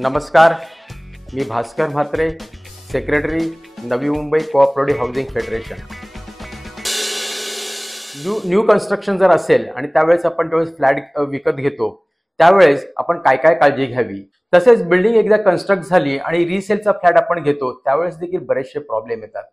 नमस्कार, मी Bhaskar Mhatre, secretary Navi Mumbai cooperative housing federation. New construction जर असेल आणि त्यावेळेस आपण ज्यावेळेस फ्लॅट विकत घेतो त्यावेळेस आपण काय काय काळजी घ्यावी, तसेच बिल्डिंग एकदा कन्स्ट्रक्ट झाली आणि रिसेलचा फ्लॅट आपण घेतो त्यावेळेस देखील बरेचसे प्रॉब्लेम येतात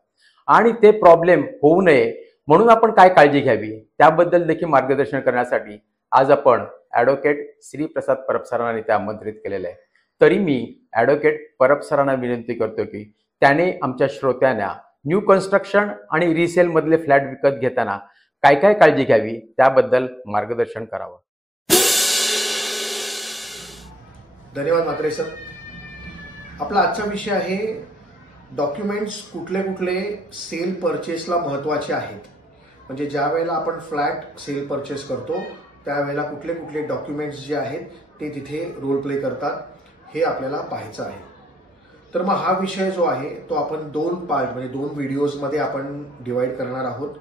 आणि ते प्रॉब्लेम होऊ नये म्हणून आपण काय काळजी घ्यावी त्याबद्दल देखील मार्गदर्शन करण्यासाठी आज आपण ॲडव्होकेट श्री प्रसाद परब सरांना इथे आमंत्रित केलेलं आहे. तरी मी ॲडव्होकेट परब सरांना विनंती करतो की त्याने आमच्या श्रोत्यांना न्यू कन्स्ट्रक्शन आणि रिसेल मधले फ्लॅट विकत घेताना काय काय काळजी घ्यावी त्याबद्दल मार्गदर्शन करावं. धन्यवाद म्हात्रे सर. आपला आजचा विषय आहे डॉक्युमेंट्स कुठले कुठले सेल परचेसला महत्त्वाचे आहेत. म्हणजे ज्या वेळेला आपण फ्लॅट सेल परचेस करतो त्यावेळेला कुठले कुठले डॉक्युमेंट्स जे आहेत ते तिथे रोल प्ले करतात हे आपल्याला पाहायचं आहे. तर मग हा विषय जो आहे तो आपण दोन पार्ट म्हणजे दोन व्हिडिओजमध्ये आपण डिवाइड करणार आहोत.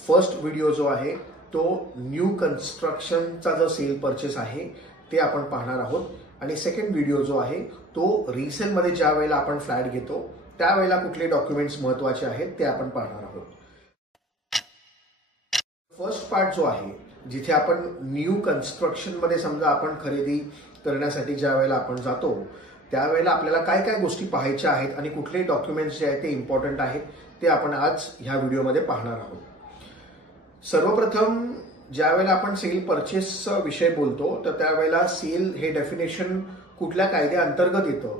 फर्स्ट व्हिडिओ जो आहे तो न्यू कन्स्ट्रक्शनचा जो सेल परचेस आहे ते आपण पाहणार आहोत आणि सेकंड व्हिडिओ जो आहे तो रिसेलमध्ये ज्या वेळेला आपण फ्लॅट घेतो त्यावेळेला कुठले डॉक्युमेंट्स महत्त्वाचे आहेत ते आपण पाहणार आहोत. फर्स्ट पार्ट जो आहे जिथे आपण न्यू कन्स्ट्रक्शनमध्ये समजा आपण खरेदी करण्यासाठी ज्या वेळेला आपण जातो त्यावेळेला आपल्याला काय काय गोष्टी पाहायच्या आहेत आणि कुठले डॉक्युमेंट्स जे आहेत ते इम्पॉर्टंट आहेत ते आपण आज ह्या व्हिडिओमध्ये पाहणार आहोत. सर्वप्रथम ज्या वेळेला आपण सेल परचेसचा विषय बोलतो तर त्यावेळेला सेल हे डेफिनेशन कुठल्या कायद्याअंतर्गत येतं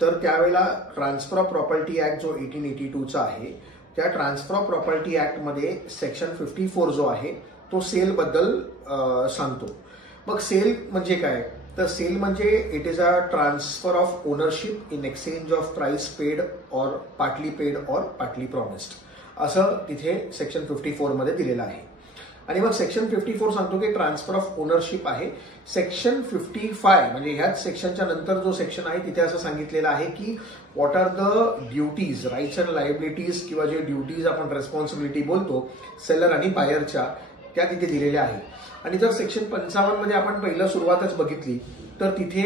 तर त्यावेळेला ट्रान्सफर ऑफ प्रॉपर्टी ऍक्ट जो 1882चा आहे त्या ट्रान्सफर ऑफ प्रॉपर्टी ऍक्टमध्ये सेक्शन 54 जो आहे तो सेल बद्दल सांगतो. मग सेल म्हणजे काय तर सेल म्हणजे it is a transfer of ownership in exchange of price paid और पार्टली प्रॉमिस्ड असं तिथे सेक्शन 54 मध्ये दिलेलं आहे. आणि मग सेक्शन 54 सांगतो की ट्रान्सफर ऑफ ओनरशिप आहे. सेक्शन 55 म्हणजे ह्याच सेक्शनच्या नंतर जो सेक्शन आहे तिथे असं सांगितलेलं आहे की what are the duties rights and liabilities किंवा जे ड्युटीज आपण रेस्पॉन्सिबिलिटी बोलतो सेलर आणि बायरच्या त्या तिथे दिलेल्या आहेत. आणि जर सेक्शन 55 मध्ये आपण पहिलं सुरुवातच बघितली तर तिथे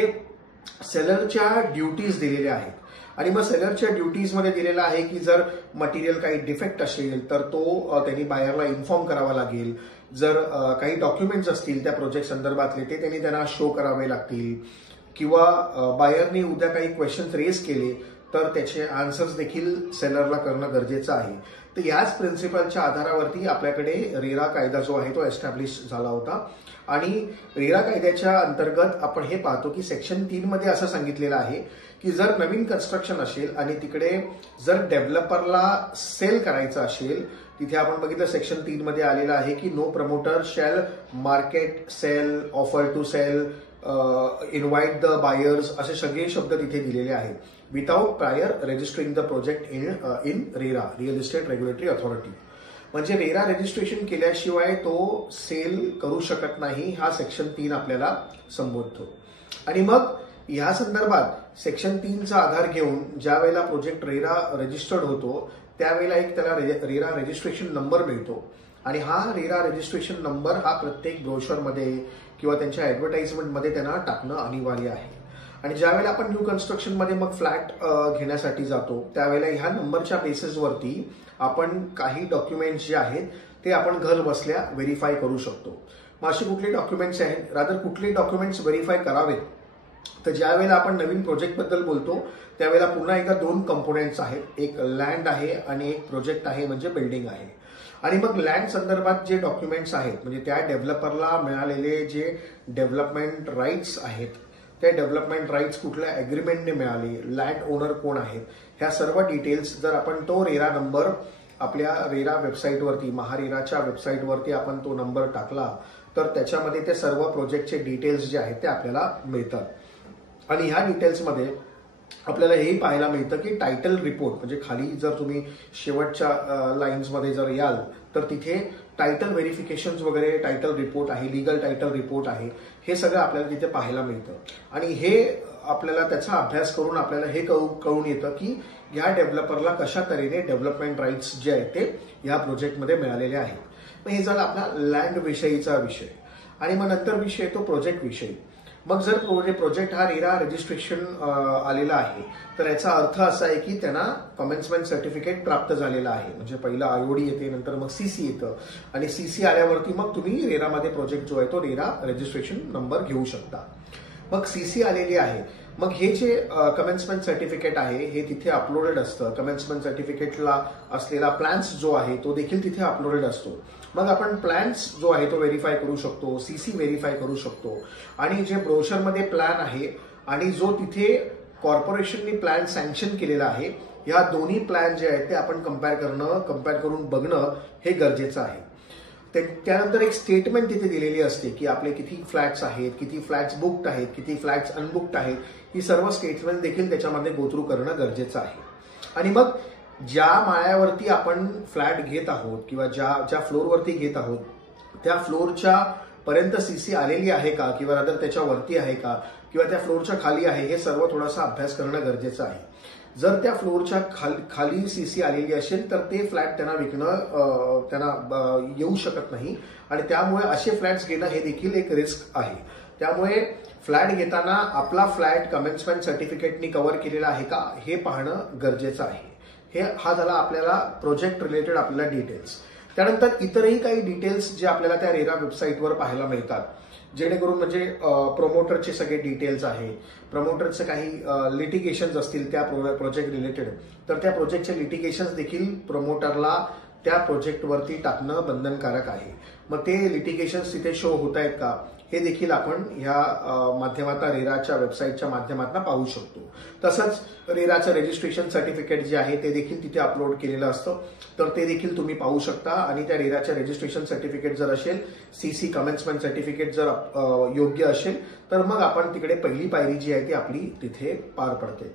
सेलरच्या ड्युटीज दिलेल्या आहेत. आणि मग सेलरच्या ड्युटीजमध्ये दिलेलं आहे की जर मटेरियल काही डिफेक्ट असेल तर तो त्यांनी बायरला इन्फॉर्म करावा लागेल. जर काही डॉक्युमेंट्स असतील त्या प्रोजेक्ट संदर्भातले ते त्यांनी त्यांना शो करावे लागतील किंवा बायरनी उद्या काही क्वेश्चन्स रेज केले तर त्याचे आन्सर्स देखील सेलरला करणं गरजेचं आहे. तर याच प्रिन्सिपलच्या आधारावरती आपल्याकडे रेरा कायदा जो आहे तो एस्टॅब्लिश झाला होता. आणि रेरा कायद्याच्या अंतर्गत आपण हे पाहतो की सेक्शन 3 मध्ये असं सांगितलेलं आहे की जर नवीन कन्स्ट्रक्शन असेल आणि तिकडे जर डेव्हलपरला सेल करायचं असेल तिथे आपण बघितलं सेक्शन 3 मध्ये आलेलं आहे की no promoter shall market sell offer to sell invite the buyers असे सगळे शब्द तिथे दिलेले आहेत without prior registering the project in RERA real estate regulatory authority. म्हणजे रेरा रजिस्ट्रेशन केल्याशिवाय तो सेल करू शकत नाही हा सेक्शन 3 आपल्याला संबोधतो. आणि मग या संदर्भात सेक्शन 3चा आधार घेऊन ज्या वेळेला प्रोजेक्ट रेरा रजिस्टर्ड होतो त्यावेळेला एक त्याला रेरा रजिस्ट्रेशन नंबर मिळतो आणि हा रेरा रजिस्ट्रेशन नंबर हा प्रत्येक ब्रोशरमध्ये किंवा त्यांच्या ऍडव्हर्टाइजमेंटमध्ये त्यांना टाकणं अनिवार्य आहे. आणि ज्यावेळेला आपण न्यू कन्स्ट्रक्शनमध्ये मग फ्लॅट घेण्यासाठी जातो त्यावेळेला ह्या नंबरच्या बेसिसवरती आपण काही डॉक्युमेंट्स जे आहेत ते आपण घर बसल्या व्हेरीफाय करू शकतो. मग असे कुठले डॉक्युमेंट्स आहेत रादर कुठले डॉक्युमेंट्स व्हेरीफाय करावेत तर ज्या वेळेला आपण नवीन प्रोजेक्टबद्दल बोलतो त्यावेळेला पुन्हा एकदा दोन कंपोनेंट्स आहेत, एक लँड आहे आणि एक प्रोजेक्ट आहे म्हणजे बिल्डिंग आहे. आणि मग लँड संदर्भात जे डॉक्युमेंट्स आहेत म्हणजे त्या डेव्हलपरला मिळालेले जे डेव्हलपमेंट राईट्स आहेत त्या डेव्हलपमेंट राईट्स कुठल्या अग्रीमेंटने मिळाले, लँड ओनर कोण आहेत, ह्या सर्व डिटेल्स जर आपण तो रेरा नंबर आपल्या रेरा वेबसाईटवरती महारेराच्या वेबसाईटवरती आपण तो नंबर टाकला तर त्याच्यामध्ये ते सर्व प्रोजेक्टचे डिटेल्स जे आहेत ते आपल्याला मिळतात. आणि ह्या डिटेल्समध्ये आपल्याला हेही पाहायला मिळतं की टायटल रिपोर्ट म्हणजे खाली जर तुम्ही शेवटच्या लाईन्समध्ये जर याल तर तिथे टायटल व्हेरिफिकेशन्स वगैरे टायटल रिपोर्ट आहे, लिगल टायटल रिपोर्ट आहे, हे सगळं आपल्याला तिथे पाहायला मिळतं. आणि हे आपल्याला त्याचा अभ्यास करून आपल्याला हे कळून येतं की या डेव्हलपरला कशा तऱ्हेने डेव्हलपमेंट राईट्स जे आहेत ते या प्रोजेक्टमध्ये मिळालेले आहेत. मग हे झालं आपला लँड विषयीचा विषय. आणि मग नंतर विषय तो प्रोजेक्ट विषयी. मग जर प्रोजेक्ट हा रेरा रजिस्ट्रेशन आलेला आहे तर याचा अर्थ असा आहे की त्यांना कमेन्समेंट सर्टिफिकेट प्राप्त झालेलं आहे. म्हणजे पहिला आयओडी येते, नंतर मग सीसी येतं आणि सीसी आल्यावरती मग तुम्ही रेरामध्ये प्रोजेक्ट जो आहे तो रेरा रजिस्ट्रेशन नंबर घेऊ शकता. मग सीसी आलेली आहे, मग हे जे कमेन्समेंट सर्टिफिकेट आहे हे तिथे अपलोडेड असतं. कमेन्समेंट सर्टिफिकेटला असलेला प्लॅन्स जो आहे तो देखील तिथे अपलोडेड असतो. मग आपण प्लॅन्स जो आहे तो व्हेरीफाय करू शकतो, सीसी व्हेरीफाय करू शकतो आणि जे ब्रोशरमध्ये प्लॅन आहे आणि जो तिथे कॉर्पोरेशननी प्लॅन सँक्शन केलेला आहे, या दोन्ही प्लॅन जे आहेत ते आपण कम्पेअर करून बघणं हे गरजेचं आहे. त्यानंतर एक स्टेटमेंट तिथे दिलेली असते की आपले किती फ्लॅट्स आहेत, किती फ्लॅट्स बुक्ड आहेत, किती फ्लॅट्स अनबुक्ड आहेत, ही सर्व स्टेटमेंट देखील त्याच्यामध्ये गो थ्रू करणं गरजेचं आहे. आणि मग ज्या माळ्यावरती आपण फ्लॅट घेत आहोत किंवा ज्या फ्लोअरवरती घेत आहोत त्या फ्लोअरच्या पर्यंत सीसी आलेली आहे का किंवा रादर त्याच्या वरती आहे का किंवा त्या फ्लोअरच्या खाली आहे, हे सर्व थोडासा अभ्यास करणं गरजेचं आहे. जर त्या फ्लोअरच्या खाली सीसी आलेली असेल तर ते फ्लॅट त्यांना विकणं त्यांना येऊ शकत नाही आणि त्यामुळे असे फ्लॅट्स घेणं हे देखील एक रिस्क आहे. त्यामुळे फ्लॅट घेताना आपला फ्लॅट कमेन्समेंट सर्टिफिकेटनी कव्हर केलेला आहे का हे पाहणं गरजेचं आहे. हा झाला आपल्याला प्रोजेक्ट रिलेटेड आपल्याला डिटेल्स. त्यानंतर इतरही काही डिटेल्स जे आपल्याला त्या रेरा वेबसाईटवर पाहायला मिळतात, जेणेकरून म्हणजे प्रमोटरचे सगळे डिटेल्स आहेत, प्रमोटरचे काही लिटिगेशन्स असतील त्या प्रोजेक्ट रिलेटेड, तर त्या प्रोजेक्टचे लिटिगेशन्स देखील प्रमोटरला त्या प्रोजेक्टवरती टाकणं बंधनकारक आहे. मग ते लिटिगेशन्स तिथे शो होत आहेत का हे देखील आपण ह्या माध्यमातून रेराच्या वेबसाईटच्या माध्यमातून पाहू शकतो. तसंच रेराचं रजिस्ट्रेशन सर्टिफिकेट जे आहे ते देखील तिथे अपलोड केलेलं असतं, तर ते देखील तुम्ही पाहू शकता. आणि त्या रेराच्या रजिस्ट्रेशन सर्टिफिकेट जर असेल, सीसी कमेन्समेंट सर्टिफिकेट जर योग्य असेल, तर मग आपण तिकडे पहिली पायरी जी आहे ती आपली तिथे पार पडते.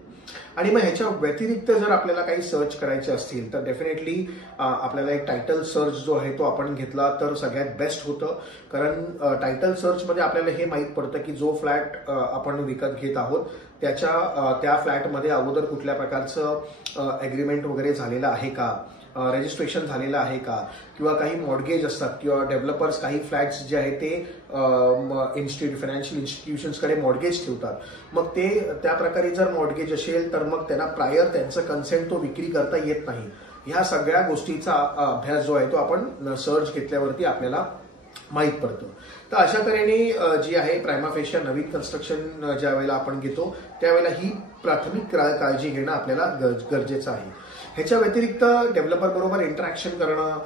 आणि मग ह्याच्या व्यतिरिक्त जर आपल्याला काही सर्च करायचे असतील तर डेफिनेटली आपल्याला एक टायटल सर्च जो आहे तो आपण घेतला तर सगळ्यात बेस्ट होतं. कारण टायटल सर्चमध्ये आपल्याला हे माहीत पडतं की जो फ्लॅट आपण विकत घेत आहोत त्या फ्लॅटमध्ये अगोदर कुठल्या प्रकारचं अग्रीमेंट वगैरे झालेलं आहे का, रजिस्ट्रेशन झालेलं आहे का, किंवा काही मॉर्गेज असतात किंवा डेव्हलपर्स काही फ्लॅट्स जे आहेत ते फायनान्शियल इन्स्टिट्यूशन्सकडे मॉर्गेज ठेवतात. मग ते त्या प्रकारे जर मॉर्गेज असेल तर मग त्यांना प्रायर त्यांचं कन्सेंट तो विक्री करता येत नाही. ह्या सगळ्या गोष्टीचा अभ्यास जो आहे तो आपण सर्च घेतल्यावरती आपल्याला माहीत पडतं. तर अशा तऱ्हेने जी आहे प्रायमा फेशिया नवीन कन्स्ट्रक्शन ज्या वेळेला आपण घेतो त्यावेळेला ही प्राथमिक काळजी घेणं आपल्याला गरजेचं आहे. ह्याच्या व्यतिरिक्त डेव्हलपर बरोबर इंटरॅक्शन करणं,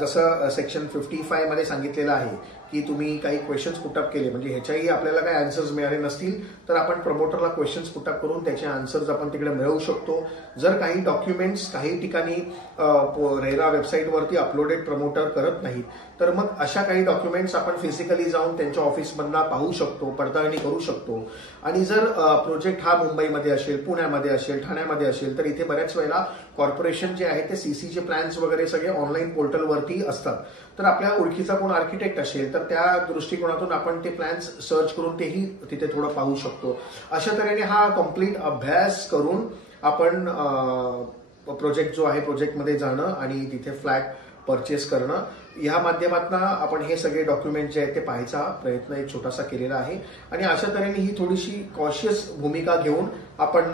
जसं सेक्शन 55 मध्ये सांगितलेलं आहे की तुम्ही काही क्वेश्चन्स पुटअप केले, म्हणजे ह्याच्याही आपल्याला काही आन्सर्स मिळाले नसतील तर आपण प्रमोटरला क्वेश्चन्स पुटअप करून त्याचे आन्सर्स आपण तिकडे मिळवू शकतो. जर काही डॉक्युमेंट्स काही ठिकाणी रेरा वेबसाईटवरती अपलोडेड प्रमोटर करत नाहीत तर मग अशा काही डॉक्युमेंट्स आपण फिजिकली जाऊन त्यांच्या ऑफिसमधला पाहू शकतो, पडताळणी करू शकतो. आणि जर प्रोजेक्ट हा मुंबईमध्ये असेल, पुण्यामध्ये असेल, ठाण्यामध्ये असेल तर इथे बऱ्याच वेळेला कॉर्पोरेशन जे आहे ते सीसीचे प्लॅन्स वगैरे सगळे ऑनलाईन पोर्टलवरती असतात. तर आपल्या ओळखीचा कोण आर्किटेक्ट असेल तर त्या दृष्टिकोनातून आपण ते प्लॅन्स सर्च करून तेही तिथे थोडं पाहू शकतो. अशा तऱ्हेने हा कम्प्लीट अभ्यास करून आपण प्रोजेक्ट जो आहे प्रोजेक्टमध्ये जाणं आणि तिथे फ्लॅट परचेस करणं, या माध्यमातून आपण हे सगळे डॉक्युमेंट जे आहेत ते पाहायचा प्रयत्न एक छोटासा केलेला आहे. आणि अशा तऱ्हेने ही थोडीशी कॉशियस भूमिका घेऊन आपण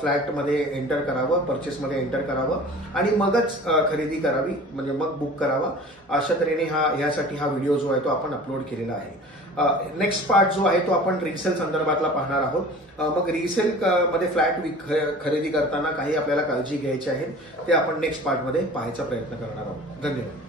फ्लॅटमध्ये एंटर करावं, परचेसमध्ये एंटर करावं आणि मगच खरेदी करावी, म्हणजे मग बुक करावा. अशा तऱ्हेने ह्यासाठी हा व्हिडिओ जो आहे तो आपण अपलोड केलेला आहे. नेक्स्ट पार्ट जो आहे तो आपण रिसेल संदर्भातला पाहणार आहोत. मग रिसेल मध्ये फ्लॅट खरेदी करताना काही आपल्याला काळजी घ्यायची आहे ते आपण नेक्स्ट पार्टमध्ये पाहायचा प्रयत्न करणार आहोत. धन्यवाद.